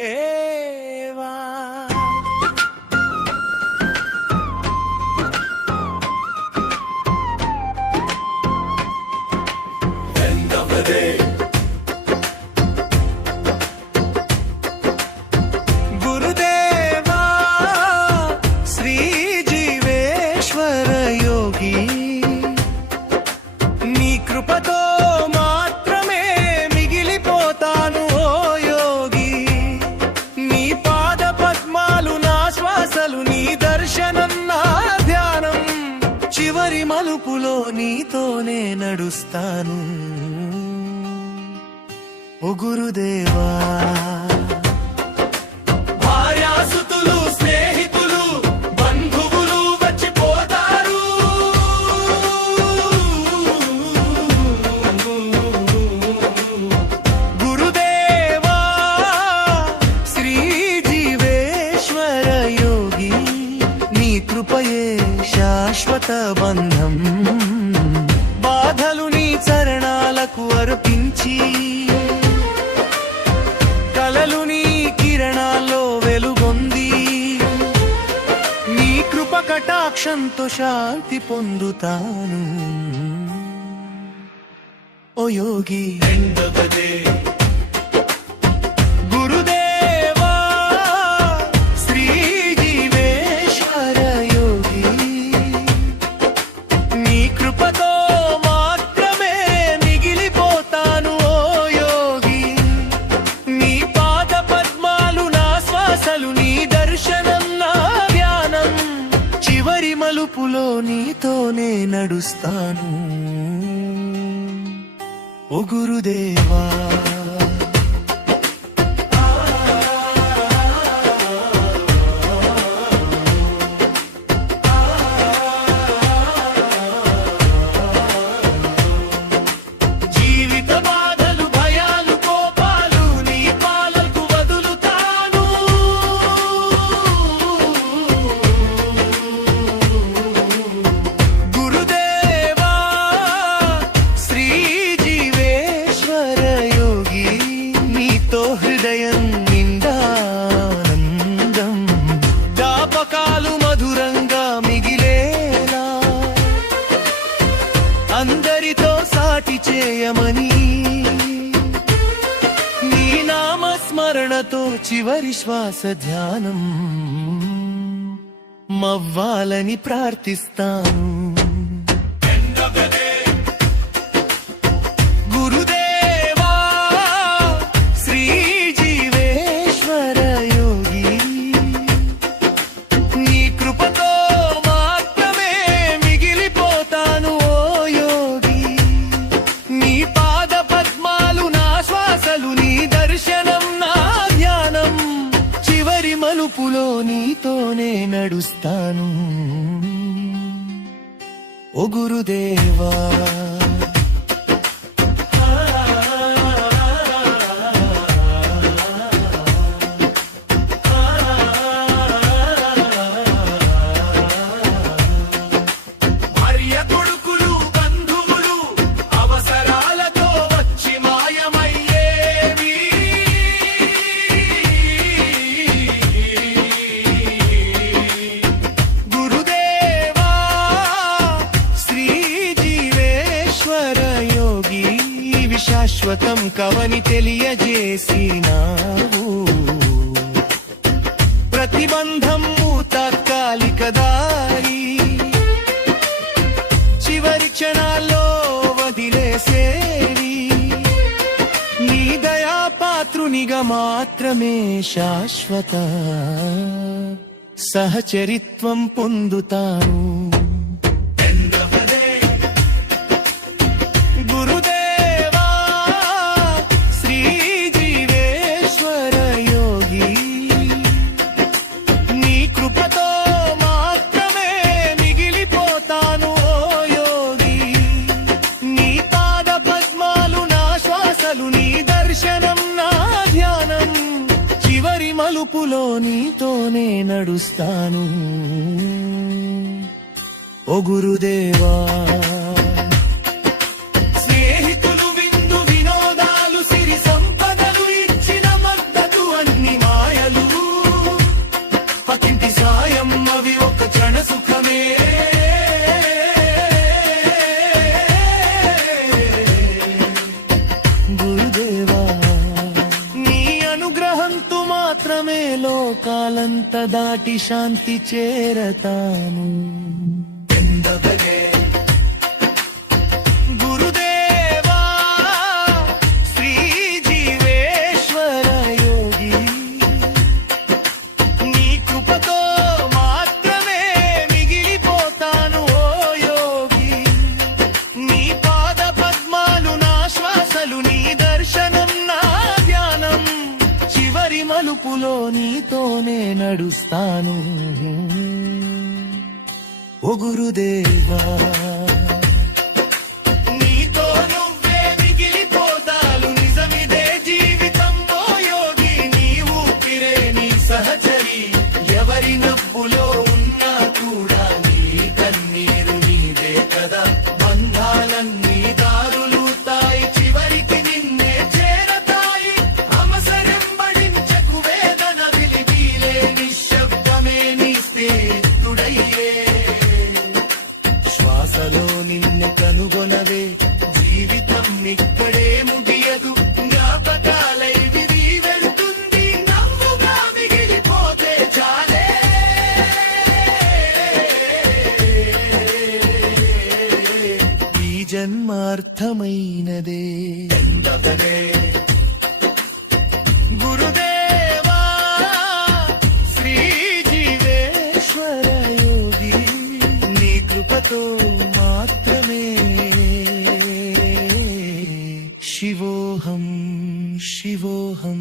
గురుదేవా గురుదేవా శ్రీ జీవేశ్వర యోగి నీ కృపతో మాత్రమే మిగిలిపోతాను ఓ యోగి నీ పాద పద్మాలు నా శ్వాసలు నీ దర్శనం నా ధ్యానం చివరి మలుపులో నీతోనే నడుస్తాను ఓ గురుదేవా భార్యాసుతులు స్నేహితులు బంధువులు వచ్చిపోతారు గురుదేవా శ్రీ జీవేశ్వర యోగి నీ కృపయే శాశ్వత బంధం బాధలు నీ చరణాలకు అర్పించి కలలు నీ కిరణాల్లో వెలుగొంది నీ కృప కటాక్షంతో శాంతి పొందుతాను ఓ యోగి గురుదేవా శ్రీ జీవేశ్వర యోగి నీ కృపతో మాత్రమే మిగిలిపోతాను ఓ యోగి నీ పాద పద్మాలు నా శ్వాసలు నీ దర్శనం నా ధ్యానం చివరి మలుపులో నీతోనే నడుస్తాను ఓ గురుదేవా జీవిత బాధలు భయాలు కోపాలు నీ పాలకు వదులుతాను గురుదేవా శ్రీ జీవేశ్వర యోగి నీతో హృదయం నిండానందం జ్ఞాపకాలు మధురంగా మిగిలేలా అందరితో సాటి చేయమని నీ నామస్మరణతో చివరి శ్వాస ధ్యానం మవ్వాలని ప్రార్థిస్తాను గురుదేవా శ్రీ జీవేశ్వర యోగి నీ కృపతో మాత్రమే మిగిలిపోతాను ఓ యోగి నీ పాద పద్మాలు నా శ్వాసలు నీ దర్శనం నా ధ్యానం చివరి మలుపులో నీతోనే నడుస్తాను ఓ గురుదేవా భార్య కొడుకులు బంధువులు అవసరాలతో వచ్చి మాయమయ్యేవి గురుదేవా శ్రీ జీవేశ్వర యోగి ఇవి శాశ్వతం కవని తెలియజేసినావు ప్రతిబంధము తాత్కాలిక దారి చివరి క్షణాల్లో వదిలేసేవి నీ దయాపాత్రునిగా మాత్రమే శాశ్వత సహచరిత్వం పొందుతాను గురుదేవా శ్రీ జీవేశ్వర యోగి నీ కృపతో మాత్రమే మిగిలిపోతాను ఓ యోగి నీ పాద పద్మాలు నా శ్వాసలు నీ దర్శనం నా ధ్యానం చివరి మలుపులో నీతోనే నడుస్తాను ఓ గురుదేవా దాటి శాంతి చేరతాను. గురుదేవా శ్రీ జీవేశ్వర యోగి, నీ కృపతో మాత్రమే మిగిలిపోతాను ఓ యోగి. నీ పాద పద్మాలు నా శ్వాసలు, నీ దర్శనం నా ధ్యానం, చివరి మలుపులో నీతోనే నడుస్తాను ఓ గురుదేవా. నీతో నువ్వే మిగిలిపోతాలు, నిజమిదే జీవితం ఓ యోగి. నీ ఊపిరే నీ సహచరి, ఎవరి నవ్వులో ఉన్నా కూడా నీ కన్నీరు నీదే కదా. బంధాలన్నీ దారులు తాయి, చివరికి నిన్నే చేరతాయి. అమసరెంబడించకు వేదన, విలివీలే నిశ్శబ్దమే నీ స్నేహితుడయ్యే. శ్వాసలో నిన్ను కనుగొనవే, జీవితం ఇక్కడే ముగియదు. జ్ఞాపకాలై విరి వెళ్తుంది, నవ్వుగా మిగిలిపోతే చాలే. ఈ జన్మార్థమైనదే. గురుదేవా శ్రీ జీవేశ్వర యోగి, నీ కృపతో మాత్రమే శివోహం శివోహం.